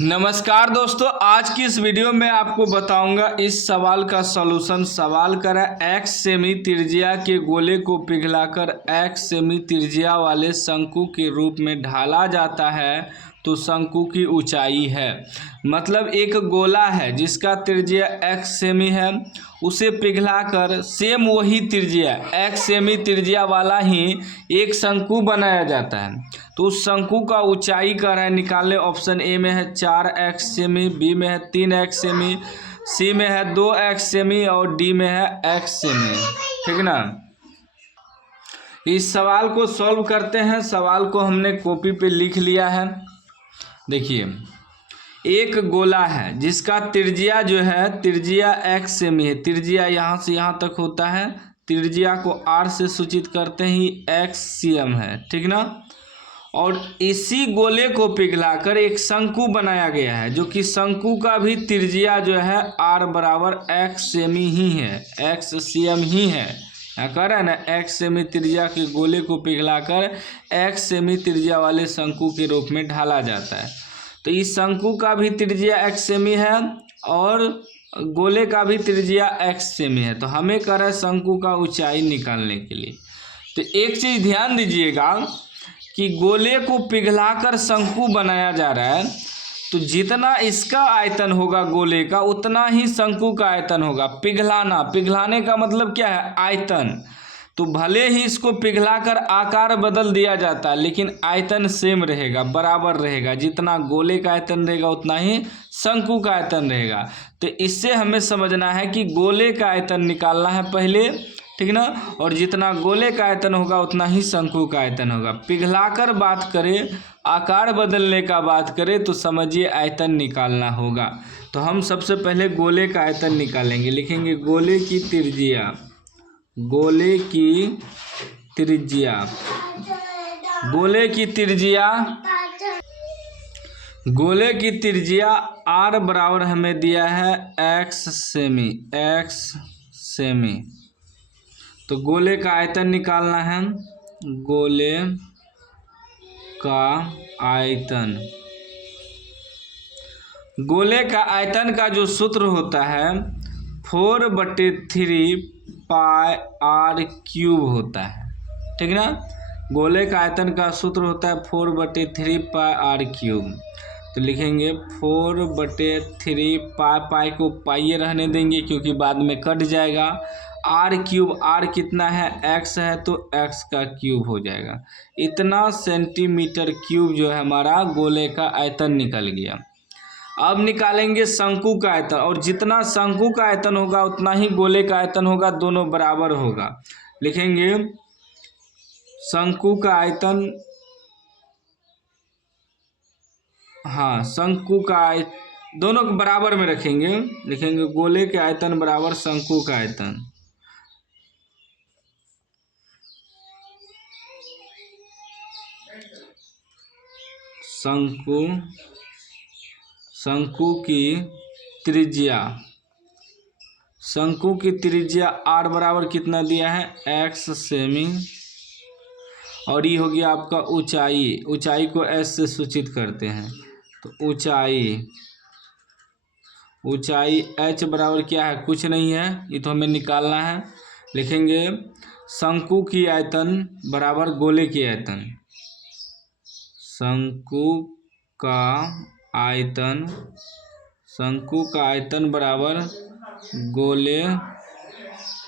नमस्कार दोस्तों, आज की इस वीडियो में आपको बताऊंगा इस सवाल का सॉल्यूशन। सवाल करा x सेमी त्रिज्या के गोले को पिघलाकर x सेमी त्रिज्या वाले शंकु के रूप में ढाला जाता है तो शंकु की ऊंचाई है। मतलब एक गोला है जिसका त्रिज्या x सेमी है, उसे पिघलाकर सेम वही त्रिज्या x सेमी त्रिज्या वाला ही एक शंकु बनाया जाता है। तो उस शंकु का ऊंचाई कर है निकालने। ऑप्शन ए में है 4x सेमी, बी में है 3x सेमी, सी में है 2x सेमी और डी में है x सेमी। ठीक ना। इस सवाल को सॉल्व करते हैं। सवाल को हमने कॉपी पे लिख लिया है। देखिए, एक गोला है जिसका त्रिज्या जो है त्रिज्या x सेमी है। त्रिज्या यहाँ से यहाँ तक होता है। त्रिज्या को r से सूचित करते ही x cm है। ठीक ना। और इसी गोले को पिघलाकर एक शंकु बनाया गया है, जो कि शंकु का भी त्रिज्या जो है r बराबर x सेमी ही है, x cm ही है। कह रहे हैं ना, x सेमी त्रिज्या के गोले को पिघलाकर x सेमी त्रिज्या वाले शंकु के रूप में ढाला जाता है। तो इस शंकु का भी त्रिज्या x सेमी है और गोले का भी त्रिज्या x सेमी है। तो हमें कह रहा है शंकु का ऊंचाई निकालने के लिए। तो एक चीज़ ध्यान दीजिएगा कि गोले को पिघलाकर शंकु बनाया जा रहा है, तो जितना इसका आयतन होगा गोले का उतना ही शंकु का आयतन होगा। पिघलाने का मतलब क्या है? आयतन। तो भले ही इसको पिघलाकर आकार बदल दिया जाता है, लेकिन आयतन सेम रहेगा, बराबर रहेगा। जितना गोले का आयतन रहेगा उतना ही शंकु का आयतन रहेगा। तो इससे हमें समझना है कि गोले का आयतन निकालना है पहले, ठीक ना। और जितना गोले का आयतन होगा उतना ही शंकु का आयतन होगा। पिघलाकर बात करें, आकार बदलने का बात करें तो समझिए आयतन निकालना होगा। तो हम सबसे पहले गोले का आयतन निकालेंगे। लिखेंगे गोले की त्रिज्या, गोले की त्रिज्या, गोले की त्रिज्या, गोले की त्रिज्या r बराबर हमें दिया है x सेमी, x सेमी। तो गोले का आयतन निकालना है। गोले का आयतन, गोले का आयतन का जो सूत्र होता है 4/3 पाई r क्यूब होता है। ठीक ना। गोले का आयतन का सूत्र होता है 4/3 पाई r क्यूब। तो लिखेंगे 4/3 पाई को पाइए रहने देंगे क्योंकि बाद में कट जाएगा। r क्यूब, r कितना है? x है, तो x का क्यूब हो जाएगा। इतना सेंटीमीटर क्यूब जो है हमारा गोले का आयतन निकल गया। अब निकालेंगे शंकु का आयतन, और जितना शंकु का आयतन होगा उतना ही गोले का आयतन होगा, दोनों बराबर होगा। लिखेंगे शंकु का आयतन, हाँ शंकु का दोनों को बराबर में रखेंगे। लिखेंगे गोले के आयतन बराबर शंकु का आयतन। शंकु की त्रिज्या, शंकु की त्रिज्या r बराबर कितना दिया है? x semi. और ये हो गया आपका ऊंचाई, ऊंचाई को s से सूचित करते हैं। तो ऊंचाई h बराबर क्या है? कुछ नहीं है, ये तो हमें निकालना है। लिखेंगे शंकु की आयतन बराबर गोले की आयतन। शंकु का आयतन, शंकु का आयतन बराबर गोले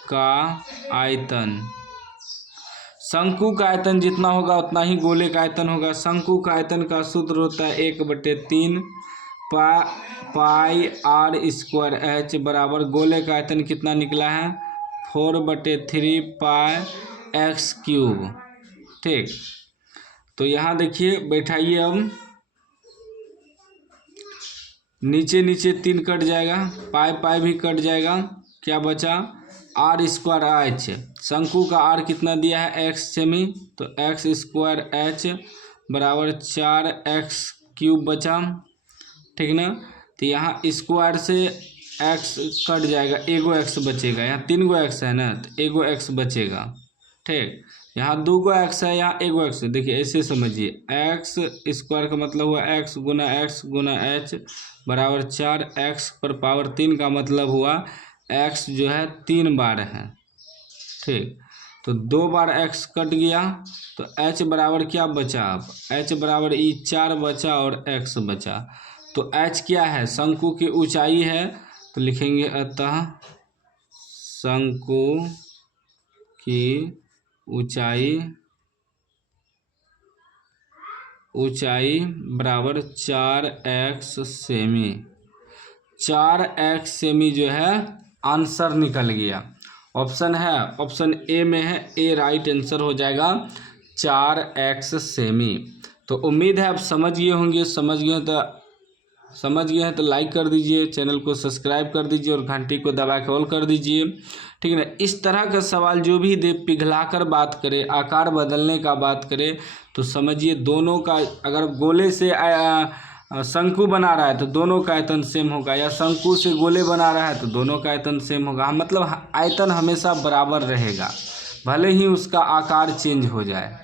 का आयतन। शंकु का आयतन जितना होगा उतना ही गोले का आयतन होगा। शंकु का आयतन का सूत्र होता है 1/3 पाई r स्क्वायर h बराबर गोले का आयतन कितना निकला है? 4/3 पाई x क्यूब। ठीक। तो यहाँ देखिए, बैठाइए। अब नीचे नीचे 3 कट जाएगा, पाई भी कट जाएगा। क्या बचा? r square h। शंकु का r कितना दिया है? x semi. तो x स्क्वायर h बराबर 4x क्यूब बचा। ठीक ना। तो यहाँ स्क्वायर से x कट जाएगा, एगो x बचेगा। यहाँ 3 गो x है ना, तो एगो x बचेगा। ठीक। यहाँ 2 एक्स है, यहाँ 1 एक्स है। देखिए ऐसे समझिए, एक्स स्क्वायर का मतलब हुआ एक्स गुना एच बराबर 4, एक्स पर पावर 3 का मतलब हुआ एक्स जो है 3 बार है। ठीक, तो 2 बार एक्स कट गया तो एच बराबर क्या बचा, अब एच बराबर 4 बचा और एक्स बचा। तो एच क्या है, शंकु की ऊंचाई है, तो लिखेंगे अतः शंकु की ऊंचाई बराबर 4x सेमी। 4x सेमी जो है आंसर निकल गया। ऑप्शन है, ऑप्शन ए में है, ए राइट आंसर हो जाएगा 4x सेमी। तो उम्मीद है आप समझ गए होंगे। समझ गए हैं तो लाइक कर दीजिए, चैनल को सब्सक्राइब कर दीजिए और घंटी को दबा के ऑल कर दीजिए। ठीक है ना। इस तरह का सवाल जो भी दे, पिघलाकर बात करे, आकार बदलने का बात करे, तो समझिए दोनों का, अगर गोले से शंकु बना रहा है तो दोनों का आयतन सेम होगा, या शंकु से गोले बना रहा है तो दोनों का आयतन सेम होगा। मतलब आयतन हमेशा बराबर रहेगा, भले ही उसका आकार चेंज हो जाए।